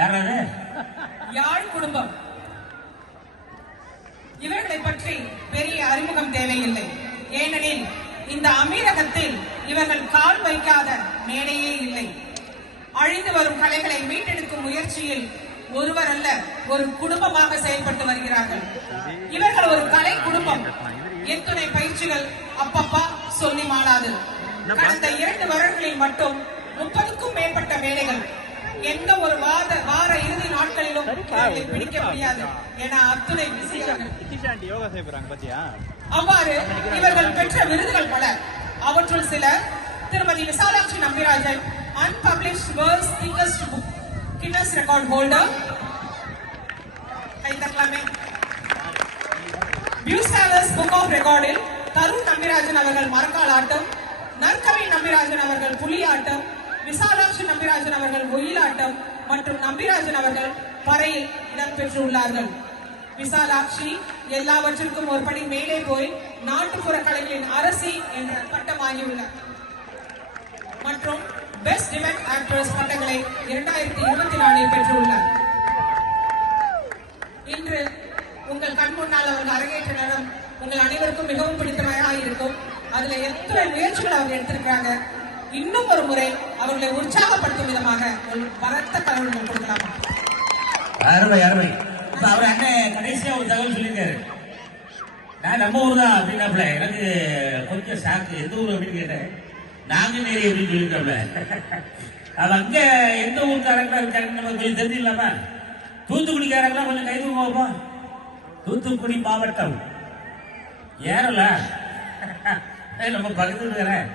யாராவது யாழ் குடும்பம். இவர்களை பற்றி பெரிய அறிமுகம் தேவையில்லை. ஏனெனில் இந்த அமீரகத்தில் இவர்கள் கால் வைக்காத மேடையே இல்லை. அழிந்து வரும் கலைகளை மீட்டெடுக்கும் முயற்சியில் ஒருவர் அல்ல, ஒரு குடும்பமாக செயல்பட்டு வருகிறார்கள். இவர்கள் ஒரு கலை குடும்பம். எத்துணை பயிற்சிகள் அப்பப்பா சொல்லி மாளாது. கடந்த 2 வருடங்களில் மட்டும் 30க்கும் மேற்பட்ட மேடைகள். எந்த ஒரு வார இறுதி நாட்களிலும் பிடிக்க முடியாது. ஏன்னா அத்துணை அவ்வாறு இவர்கள் பெற்ற விருதுகள் பல. அவற்றுள் சில திருமதி Visalakshi Nambirajan unpublished world's thickest book Guinness record holder. Buchaller's book of recordil Tarun Nambirajan அவர்கள் மரக்கால் ஆட்டம், நற்கவி நம்பிராஜன் அவர்கள் புலியாட்டம், விசாலாட்சி நம்பிராஜன் அவர்கள் ஒயிலாட்டம் மற்றும் நம்பிராஜன் அவர்கள் பறையில் இடம்பெற்றுள்ளார்கள். விசாலாட்சி எல்லாவற்றிற்கும் ஒரு படி மேலே போய் நாட்டுப்புற கலைகளின் அரசி என்ற பட்டம் வாங்கியுள்ளார் மற்றும் பெஸ்ட் டிபெட் ஆக்ட்ரஸ் பட்டங்களை 2024 பெற்றுள்ளார். இன்று உங்கள் கண் முன்னால் அவர்கள் அரங்கேற்ற நேரம் உங்கள் அனைவருக்கும் மிகவும் பிடித்தமையாக இருக்கும். அதுல எத்தனை முயற்சிகள் அவங்க எடுத்திருக்காங்க. இன்னும் ஒரு முறை அவர்களை உற்சாகப்படுத்தும் விதமாக ஒரு பரத்த தகவல்கள் கொடுக்கலாமா? அருமை அருமை. அவர் அண்ணன் கடைசியா ஒரு தகவல் சொல்லியிருக்காரு. நான் நம்ம ஊர் தான் அப்படின்னாப்ல. எனக்கு கொஞ்சம் ஷாக்கு. எந்த ஊர் அப்படின்னு கேட்டேன். நாங்குநேரி அப்படின்னு சொல்லியிருக்காப்ல. அது அங்க எந்த ஊருக்காரங்களா இருக்காங்க நமக்கு கொஞ்சம் தெரிஞ்சுக்கலாமா? தூத்துக்குடிக்காரங்களா கொஞ்சம் கை தூக்குவோப்பா. தூத்துக்குடி மாவட்டம் ஏறல நம்ம பக்கத்துல இருக்கிறேன்.